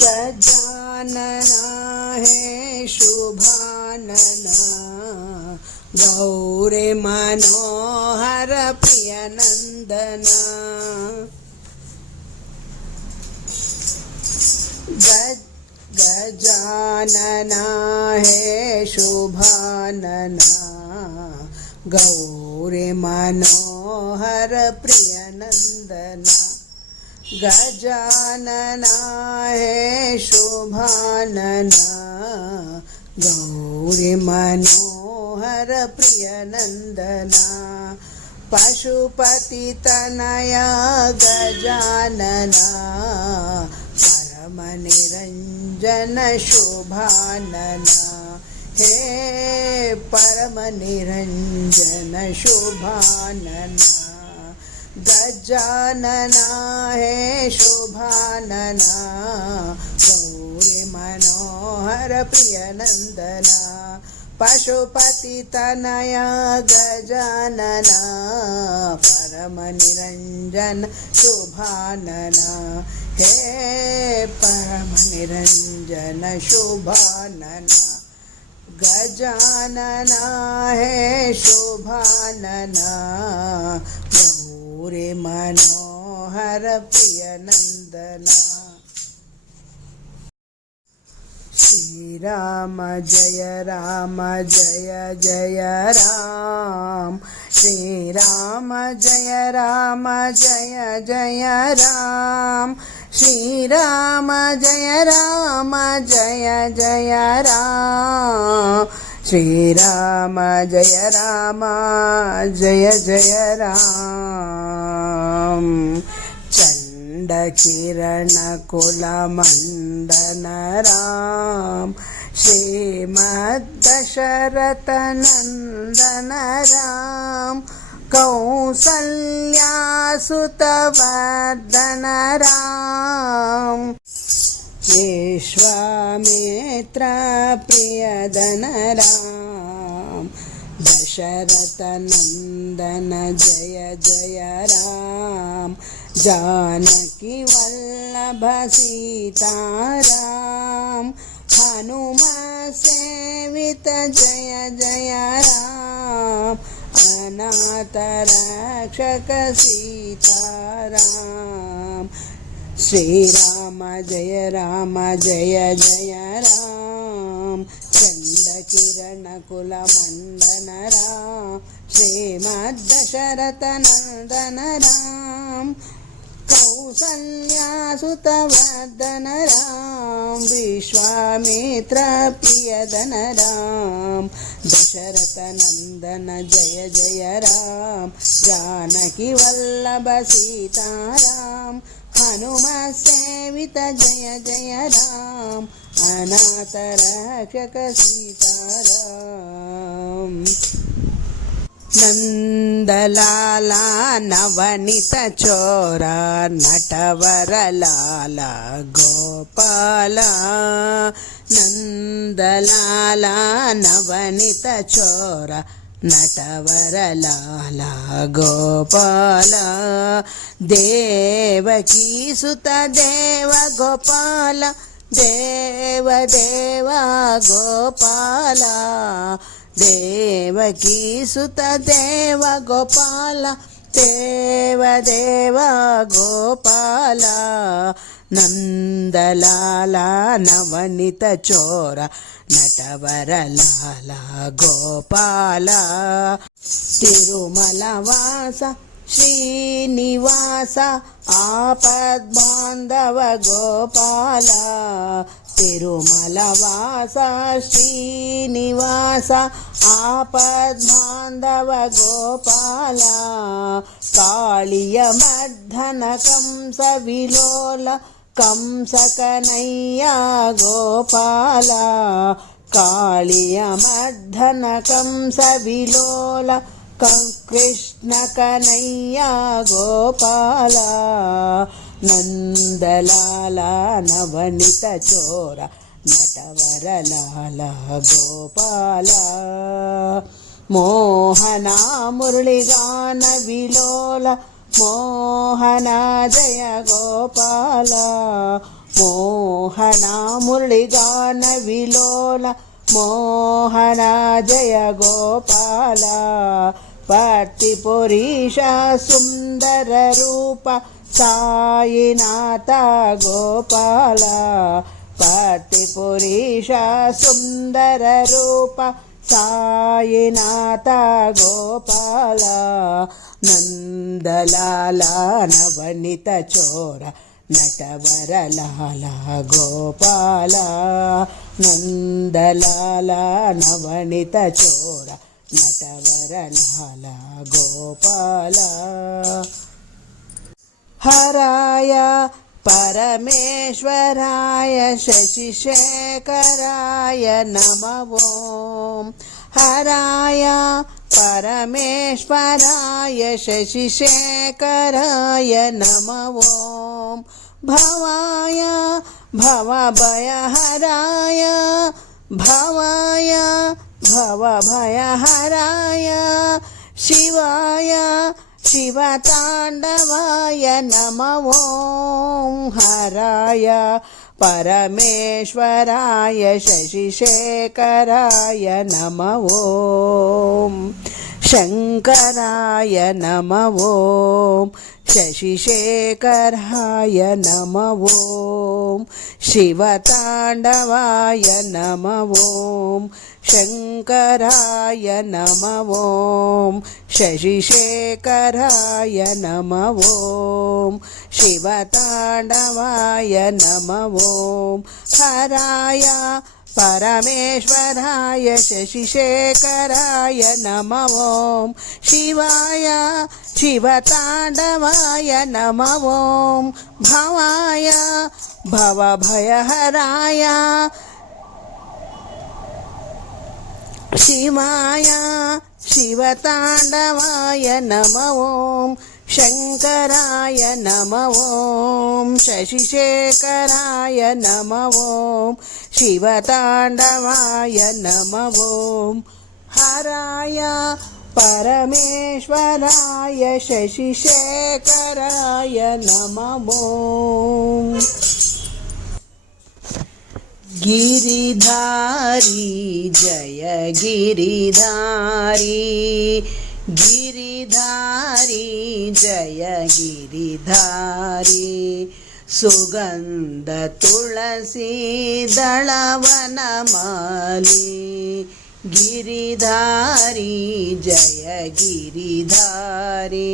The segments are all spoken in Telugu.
गजानना है शुभानना गौरी मनोहर प्रिय नंदना गजानना है शुभानना गौरी मनोहर प्रिय नंदना गजानना है शुभानना गौरी मनोहर प्रिय नंदना पशुपति तनया गजानना परम निरंजन शुभानना हे परम निरंजन शुभानना गजानना है शुभानना गौरी मनोहर प्रिय नंदना पशुपति तनया गजानना परम निरंजन शुभानना हे परम निरंजन शुभानना गजानना है शुभानना गौरी मनोहर प्रिय नंदना श्री राम जय जय राम श्री राम जय जय राम श्री राम जय जय राम श्री राम जय जय राम चंड किरण कुल मंडन राम श्रीमद्दशरथ नंदन राम कौसल्यासुतवर्धन राम विश्वामित्र प्रियदन राम दशरथ नंदन जय जय राम जानकी वल्लभ सीताराम हनुम सेवित जय जय राम अनाथ रक्षक सीताराम श्री राम जय जय राम चंड किरण कुल मंडन राम श्रीमद्दशरथ नंदन राम कौसल्यासुतवर्धन राम विश्वामित्र प्रियदन राम दशरथ नंदन जय जय राम जानकी वल्लभ सीताराम हनुम सेवित जय जय राम अनाथ रक्षक सीताराम नंदलाला नवनीत चोरा नटवर लाला गोपाला नंदलाला नवनीत चोरा नटवर लाला गोपाला देवकी सुत देव गोपाला देव देवा गोपाला देवकी सुत देव गोपाला देव देवा गोपाला नंदलाला नवनीत चोरा नटवर लाला गोपाला तिरुमल वास श्रीनिवास आपद्बांधव गोपाला तिरुमल वास श्रीनिवास आपद्बांधव गोपाला कालिय मर्दन कंस विलोल कंस कन्हैया गोपाला कालिय मर्दन कंस विलोल कृष्ण कन्हैया गोपाला नंदलाला नवनीत चोरा नटवर लाला गोपाला मोहना मुरलीगान विलोल मोहना जय गोपाला మోహన మురళిగాన విలోల మోహన జయ గోపాల పర్తి పురీష సుందర రూప సాయినాథ గోపాల పర్తి పురీష సుందర రూప సాయినాథ గోపాల నందలాల నవనిత చోర నటవరలాల గోపాల నందలాల నవనిత చోర నటవరలాల గోపాల హరాయ పరమేశ్వరాయ శశిశేఖరాయ నమః ఓం హరాయ పరమేశ్వరాయ శశిశేఖరాయ నమః ఓం భవాయ భవభయహరాయ భవాయ భవభయహరాయ శివాయ శివతాండవాయ నమః ఓం హరాయ పరమేశ్వరాయ శశిశేఖరాయ నమః ఓం శంకరాయ నమః ఓం శశిశేఖరాయ నమః ఓం శివతాండవాయ నమః ఓం శంకరాయ నమః ఓం శశిశేఖరాయ నమః ఓం శివతాండవాయ నమః ఓం హరాయ పరమేశ్వరాయ శశిశేఖరాయ నమః ఓం శివాయ శివతాండవాయ నమః ఓం భవాయ భవభయహరాయ శివాయ శివతాండవాయ నమః ఓం శంకరాయ నమః ఓం శశిశేఖరాయ నమః ఓం శివతాండవాయ నమః ఓం హరాయ పరమేశ్వరాయ శశిశేఖరాయ నమః ఓం గిరిధారి జయ గిరిధారి గిరిధారి జయ గిరిధారి సుగంధ తులసి దళవనమాలి గిరిధారి జయ గిరిధారి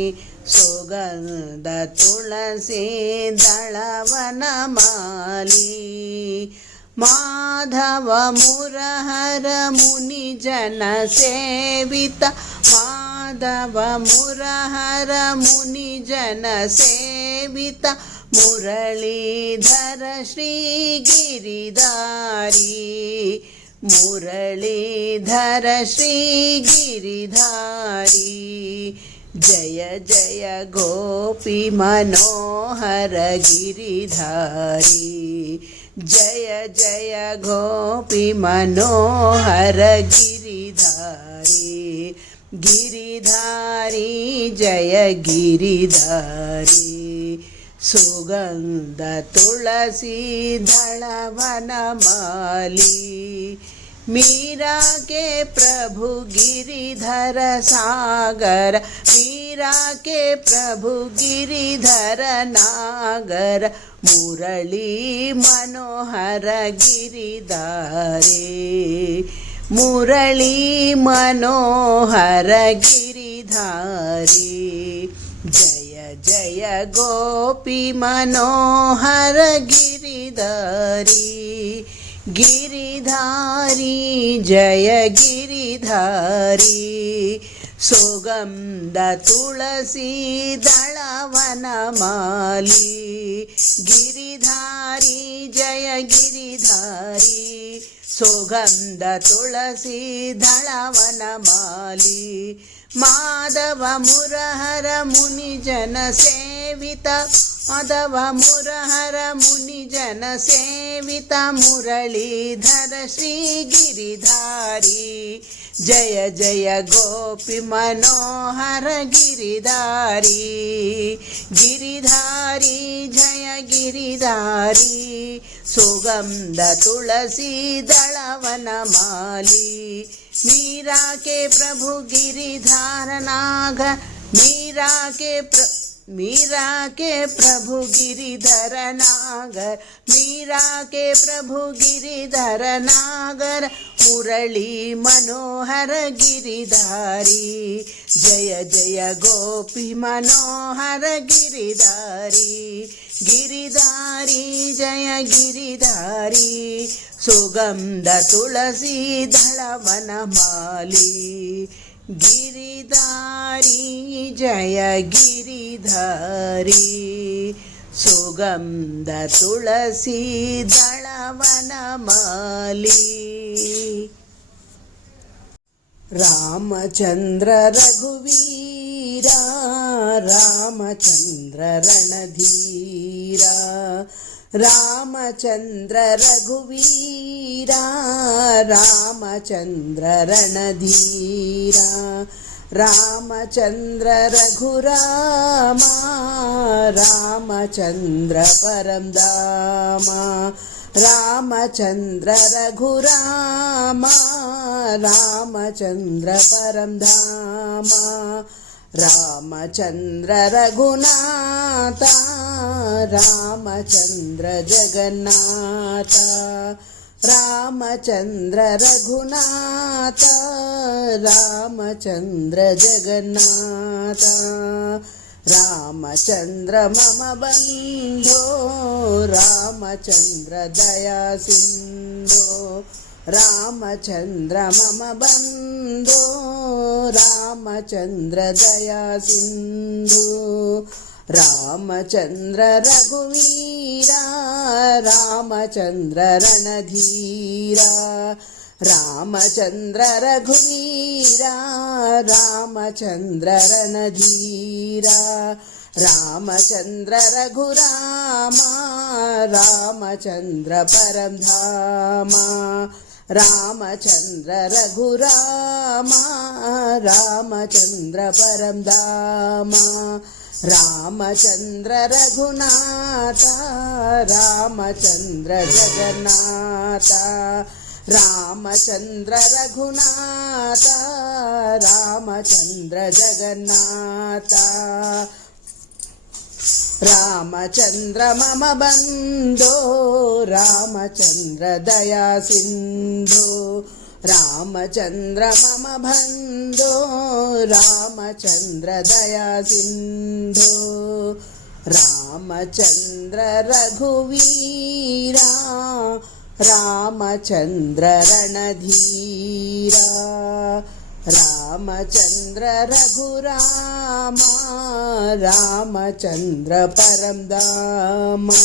సుగంధ తులసి దళవనమాలి మాధవ మురహర ముని జన సేవిత మాధవ మురహర ముని జన సేవిత మురళీధర శ్రీ గిరిధారి మురళీధర శ్రీ గిరిధారి జయ జయ గోపి మనోహర గిరిధారి జయ జయ గోపి మనోహర గిరిధారి గిరిధారి జయ గిరిధారి సుగంధ తులసి దళవనమాలి मीरा के प्रभु गिरिधर सागर मीरा के प्रभु गिरिधर नागर मुरली मनोहर गिरिधारे मुरली मनोहर गिरिधारे जय जय गोपी मनोहर गिरिधारी गिरिधारी जय गिरिधारी सुगंध तुलसी दळवनमाली गिरिधारी जय गिरिधारी सुगंध तुलसी दळवनमाली माधव मुरहर मुनि जन से ಸೇವಿತ ಮಾಧವ ಮುರಹರ ಮುನಿಜನ ಸೇವಿತ ಮುರಳೀಧರ ಶ್ರೀ ಗಿರಿಧಾರಿ ಜಯ ಜಯ ಗೋಪಿ ಮನೋಹರ ಗಿರಿಧಾರಿ ಗಿರಿಧಾರಿ ಜಯ ಗಿರಿಧಾರಿ सुगंध तुलसी दलवन माली मीरा के प्रभु गिरिधार नागर मीरा के प्रभु गिरिधर नागर मीरा के प्रभु गिरिधर नागर मुरली मनोहर गिरिधारी जय जय गोपी मनोहर गिरिधारी गिरिधारी जय गिरिधारी सुगंध तुलसी दलवन माली गिरिधारी जय गिरिधारी सुगंध तुलसी दलवन माली रामचंद्र रघुवीरा रामचंद्र रणधीरा रामचंद्र रघुवीरा रामचंद्र रणधीरा रामचंद्र रघुरामा रामचंद्र परमधामा रामचंद्र रघुरामा रामचंद्र परमधामा रामचंद्र रघुनाथ रामचंद्र जगन्नाथ रामचंद्र रघुनाथ रामचंद्र जगन्नाथ रामचंद्र मम बंधो रामचंद्र दया सिंधो रामचंद्र मम बंधो रामचंद्र दया सिंधु रामचंद्र रघुवीरा रामचंद्र रणधीरा रामचंद्र रघुवीरा रामचंद्र रणधीरा रामचंद्र रघुरामा रामचंद्र परमधामा रामचंद्र रघुरामा रामचंद्र परमधामा रामचंद्र रघुनाथ रामचंद्र जगन्नाथ रामचंद्र रघुनाथ रामचंद्र जगन्नाथ रामचंद्र मम बंधो रामचंद्र दया सिंधु रामचंद्र मम बंधो रामचंद्र दया सिंधु रामचंद्र रघुवीरा रामचंद्र रणधीरा रामचंद्र रघुरामा रामचंद्र परमधामा।